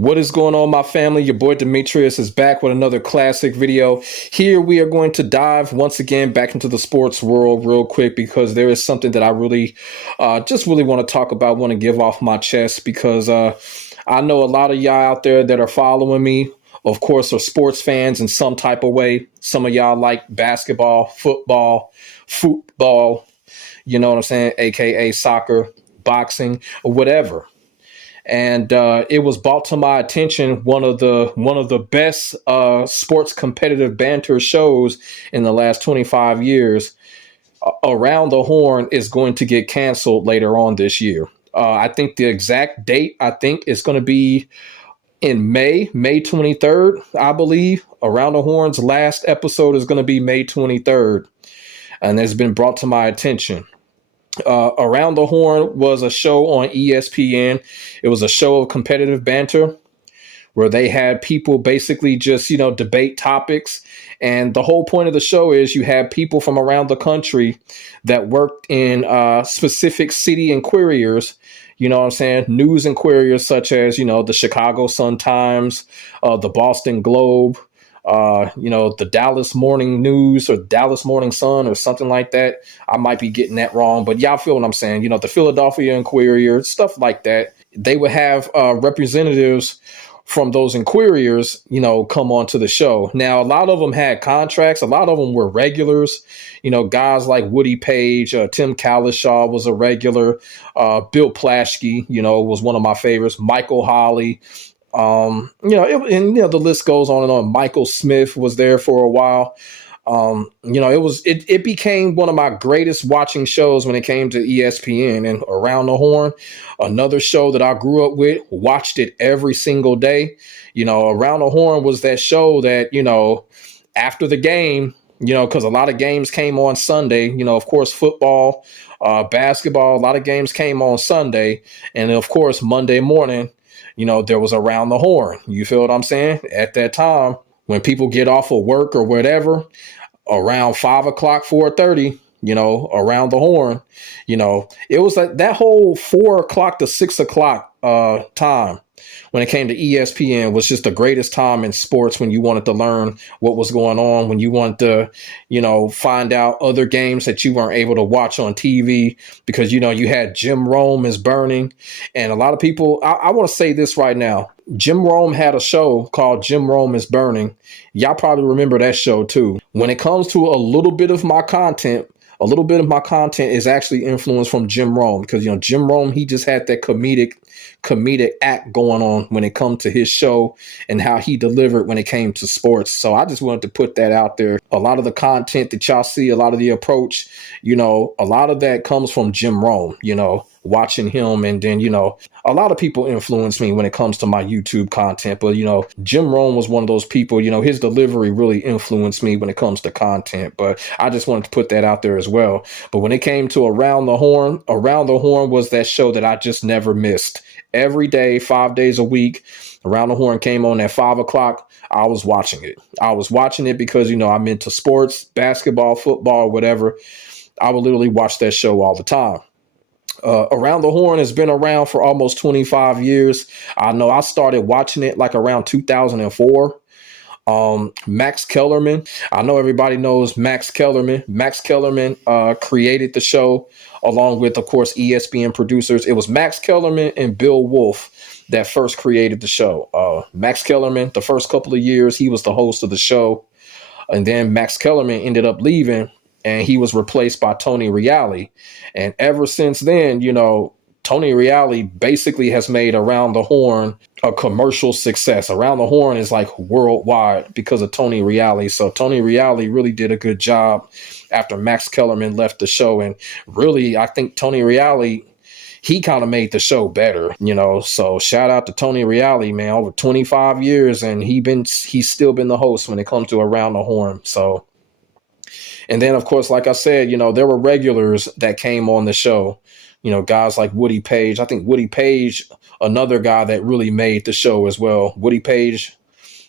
What is going on, my family? Your boy Demetrius is back with another classic video. Here we are going to dive once again back into the sports world real quick because there is something that I really just really want to talk about, want to give off my chest because I know a lot of y'all out there that are following me, of course, are sports fans in some type of way. Some of y'all like basketball, football, you know what I'm saying, aka soccer, boxing, or whatever. And it was brought to my attention one of the best sports competitive banter shows in the last 25 years. Around the Horn is going to get canceled later on this year. I think the exact date is going to be in May 23rd, I believe. Around the Horn's last episode is going to be May 23rd, and it's been brought to my attention. Around the Horn was a show on ESPN. It was a show of competitive banter where they had people basically just, debate topics. And the whole point of the show is you have people from around the country that worked in specific city inquiries, news inquiries such as, the Chicago Sun-Times, the Boston Globe, the Dallas Morning News or Dallas Morning Sun or something like that. I might be getting that wrong, but y'all feel what I'm saying. The Philadelphia Inquirer, stuff like that. They would have representatives from those inquirers, come onto the show. Now, a lot of them had contracts. A lot of them were regulars. Guys like Woody Paige, Tim Calishaw was a regular. Bill Plascke, was one of my favorites. Michael Holley. The list goes on and on. Michael Smith was there for a while. It became one of my greatest watching shows when it came to ESPN. And Around the Horn, another show that I grew up with, watched it every single day. Around the Horn was that show that, after the game, because a lot of games came on Sunday, of course, football, basketball, a lot of games came on Sunday. And of course, Monday morning, there was Around the Horn. You feel what I'm saying? At that time, when people get off of work or whatever, around 5 o'clock, 4:30, Around the Horn, it was like that whole 4 o'clock to 6 o'clock time when it came to ESPN was just the greatest time in sports when you wanted to learn what was going on, when you wanted to, find out other games that you weren't able to watch on TV because, you had Jim Rome is Burning. And a lot of people, I want to say this right now. Jim Rome had a show called Jim Rome is Burning. Y'all probably remember that show too. When it comes to a little bit of my content is actually influenced from Jim Rome because, Jim Rome, he just had that comedic act going on when it comes to his show and how he delivered when it came to sports. So I just wanted to put that out there. A lot of the content that y'all see, a lot of the approach, a lot of that comes from Jim Rome, watching him. And then, a lot of people influence me when it comes to my YouTube content. But, Jim Rome was one of those people, his delivery really influenced me when it comes to content. But I just wanted to put that out there as well. But when it came to Around the Horn was that show that I just never missed. Every day, 5 days a week, Around the Horn came on at 5 o'clock. I was watching it. I was watching it because, I'm into sports, basketball, football, whatever. I would literally watch that show all the time. Around the Horn has been around for almost 25 years. I know I started watching it like around 2004. Max Kellerman. I know everybody knows Max Kellerman. Max Kellerman created the show along with, of course, ESPN producers. It was Max Kellerman and Bill Wolf that first created the show. Max Kellerman, the first couple of years, he was the host of the show. And then Max Kellerman ended up leaving and he was replaced by Tony Reali. And ever since then, Tony Reali basically has made Around the Horn a commercial success. Around the Horn is like worldwide because of Tony Reali. So Tony Reali really did a good job after Max Kellerman left the show. And really, I think Tony Reali, he kind of made the show better, So shout out to Tony Reali, man, over 25 years. And he's still been the host when it comes to Around the Horn. So, and then, of course, like I said, there were regulars that came on the show. Guys like Woody Paige. I think Woody Paige, another guy that really made the show as well. Woody Paige,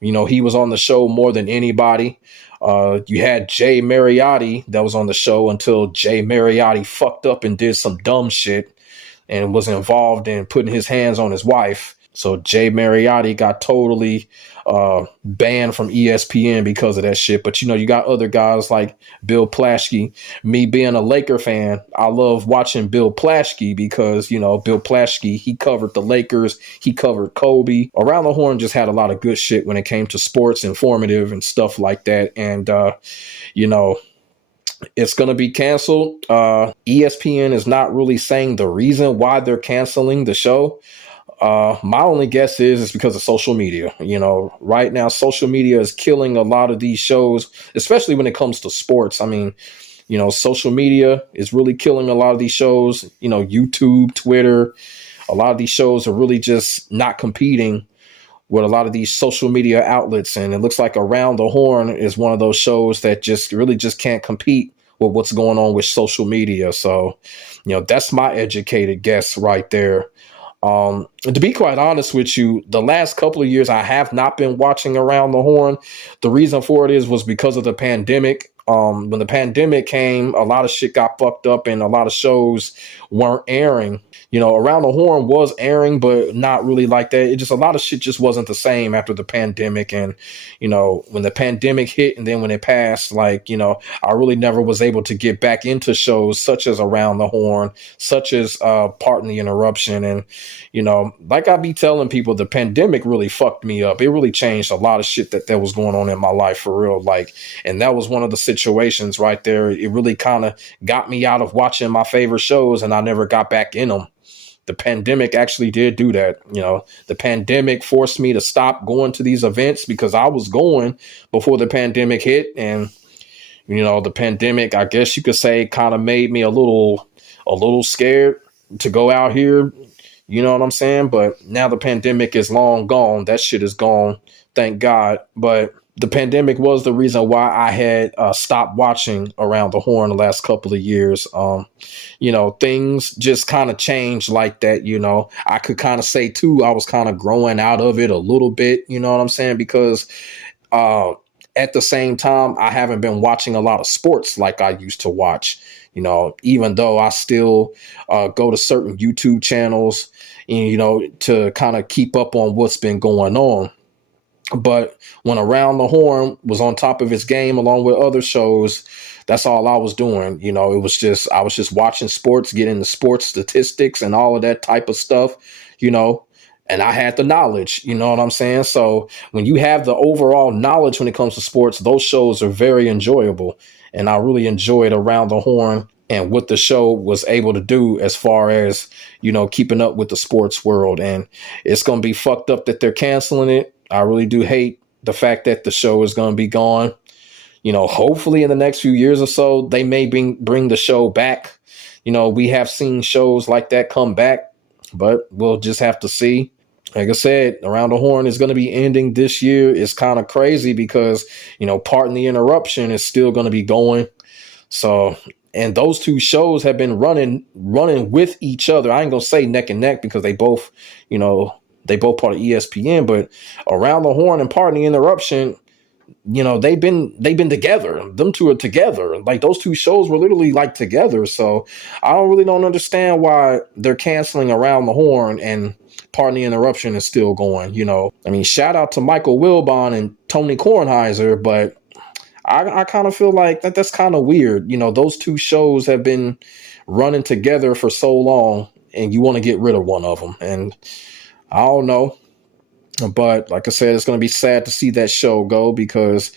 he was on the show more than anybody. You had Jay Mariotti that was on the show until Jay Mariotti fucked up and did some dumb shit and was involved in putting his hands on his wife. So Jay Mariotti got totally banned from ESPN because of that shit. But you got other guys like Bill Plascke. Me being a Laker fan, I love watching Bill Plascke because Bill Plascke, he covered the Lakers, he covered Kobe. Around the Horn just had a lot of good shit when it came to sports, informative and stuff like that. And you know it's going to be canceled. ESPN is not really saying the reason why they're canceling the show. My only guess is it's because of social media. Right now, social media is killing a lot of these shows, especially when it comes to sports. I mean, social media is really killing a lot of these shows. YouTube, Twitter, a lot of these shows are really just not competing with a lot of these social media outlets. And it looks like Around the Horn is one of those shows that just can't compete with what's going on with social media. So, that's my educated guess right there. To be quite honest with you, the last couple of years I have not been watching Around the Horn. The reason for it was because of the pandemic. When the pandemic came, a lot of shit got fucked up and a lot of shows weren't airing. Around the Horn was airing, but not really like that. A lot of shit just wasn't the same after the pandemic. And, when the pandemic hit and then when it passed, I really never was able to get back into shows such as Around the Horn, such as Pardon the Interruption. And, like I be telling people, the pandemic really fucked me up. It really changed a lot of shit that was going on in my life for real. And that was one of the situations right there. It really kind of got me out of watching my favorite shows and I never got back in them. The pandemic actually did do that. The pandemic forced me to stop going to these events because I was going before the pandemic hit. And, the pandemic, I guess you could say, kind of made me a little scared to go out here. You know what I'm saying? But now the pandemic is long gone. That shit is gone. Thank God. But the pandemic was the reason why I had stopped watching Around the Horn the last couple of years. Things just kind of changed like that. I could kind of say too, I was kind of growing out of it a little bit. You know what I'm saying? Because at the same time, I haven't been watching a lot of sports like I used to watch. Even though I still go to certain YouTube channels, to kind of keep up on what's been going on. But when Around the Horn was on top of its game, along with other shows, that's all I was doing. I was just watching sports, getting the sports statistics and all of that type of stuff, and I had the knowledge, you know what I'm saying? So when you have the overall knowledge when it comes to sports, those shows are very enjoyable. And I really enjoyed Around the Horn and what the show was able to do as far as, keeping up with the sports world. And it's going to be fucked up that they're canceling it. I really do hate the fact that the show is going to be gone. Hopefully in the next few years or so, they may bring the show back. We have seen shows like that come back, but we'll just have to see. Like I said, Around the Horn is going to be ending this year. It's kind of crazy because, Pardon the Interruption is still going to be going. So, and those two shows have been running with each other. I ain't going to say neck and neck because they both part of ESPN, but Around the Horn and Pardon the Interruption, they've been together. Them two are together. Like those two shows were literally like together. So I don't understand why they're canceling Around the Horn and Pardon the Interruption is still going. I mean, shout out to Michael Wilbon and Tony Kornheiser, but I kind of feel like that's kind of weird. Those two shows have been running together for so long, and you want to get rid of one of them. And I don't know. But like I said, it's going to be sad to see that show go because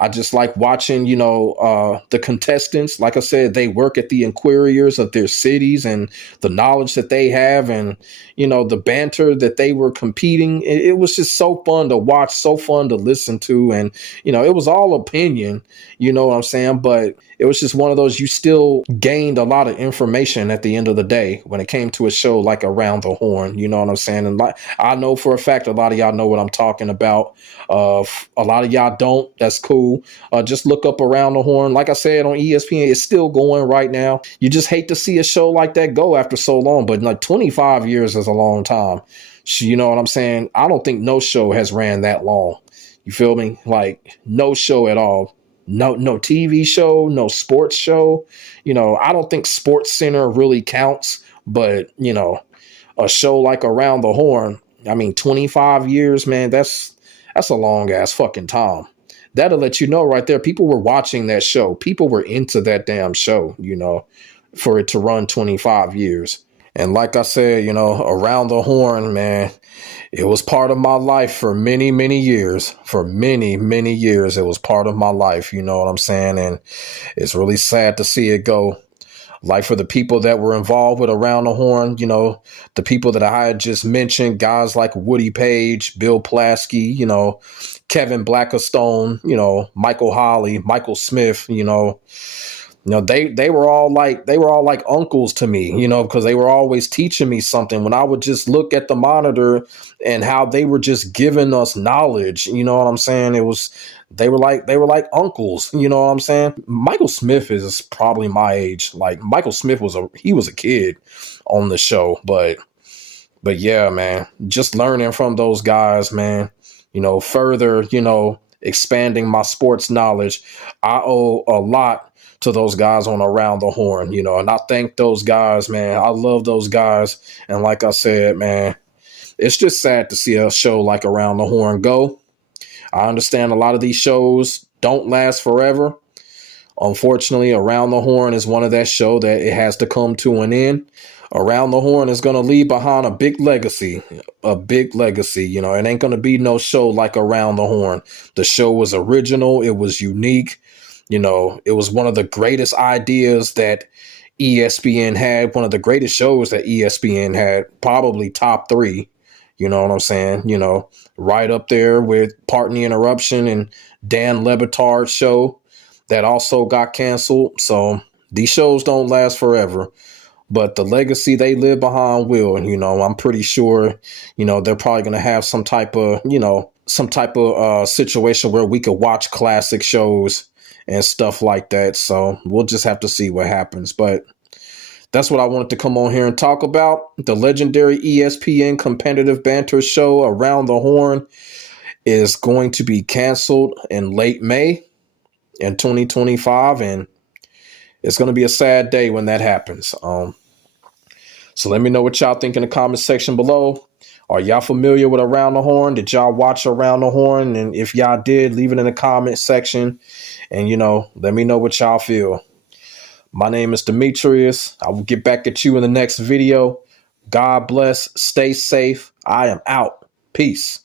I just like watching, the contestants. Like I said, they work at the inquiriers of their cities and the knowledge that they have and, the banter that they were competing. It was just so fun to watch, so fun to listen to. And, it was all opinion, you know what I'm saying? But it was just one of those, you still gained a lot of information at the end of the day when it came to a show like Around the Horn, you know what I'm saying? And I know for a fact, a lot of y'all know what I'm talking about. A lot of y'all don't. That's cool. Just look up Around the Horn. Like I said, on ESPN, it's still going right now. You just hate to see a show like that go after so long, but like 25 years is a long time. You know what I'm saying? I don't think no show has ran that long. You feel me? Like no show at all. No TV show, no sports show. I don't think Sports Center really counts, but a show like Around the Horn, I mean, 25 years, man, that's a long ass fucking time. That'll let you know right there. People were watching that show. People were into that damn show, for it to run 25 years. And like I said, Around the Horn, man, it was part of my life for many, many years. For many, many years, it was part of my life. You know what I'm saying? And it's really sad to see it go. Like for the people that were involved with Around the Horn, the people that I had just mentioned, guys like Woody Paige, Bill Plascke, Kevin Blackistone, Michael Holly, Michael Smith, they were all like uncles to me, because they were always teaching me something. When I would just look at the monitor and how they were just giving us knowledge, you know what I'm saying? They were like uncles, you know what I'm saying? Michael Smith is probably my age. Like Michael Smith was a kid on the show, but yeah, man, just learning from those guys, man, further, expanding my sports knowledge. I owe a lot to those guys on Around the Horn, and I thank those guys, man. I love those guys. And like I said, man, it's just sad to see a show like Around the Horn go. I understand a lot of these shows don't last forever. Unfortunately, Around the Horn is one of that show that it has to come to an end. Around the Horn is going to leave behind a big legacy. It ain't going to be no show like Around the Horn. The show was original. It was unique. It was one of the greatest ideas that ESPN had, one of the greatest shows that ESPN had, probably top 3. You know what I'm saying? Right up there with Pardon the Interruption and Dan Le Batard's show that also got canceled. So these shows don't last forever, but the legacy they live behind will. I'm pretty sure, they're probably going to have some type of situation where we could watch classic shows and stuff like that. So we'll just have to see what happens. But that's what I wanted to come on here and talk about. The legendary ESPN competitive banter show Around the Horn is going to be canceled in late May in 2025. And it's going to be a sad day when that happens. So let me know what y'all think in the comment section below. Are y'all familiar with Around the Horn? Did y'all watch Around the Horn? And if y'all did, leave it in the comment section. And, let me know what y'all feel. My name is Demetrius. I will get back at you in the next video. God bless. Stay safe. I am out. Peace.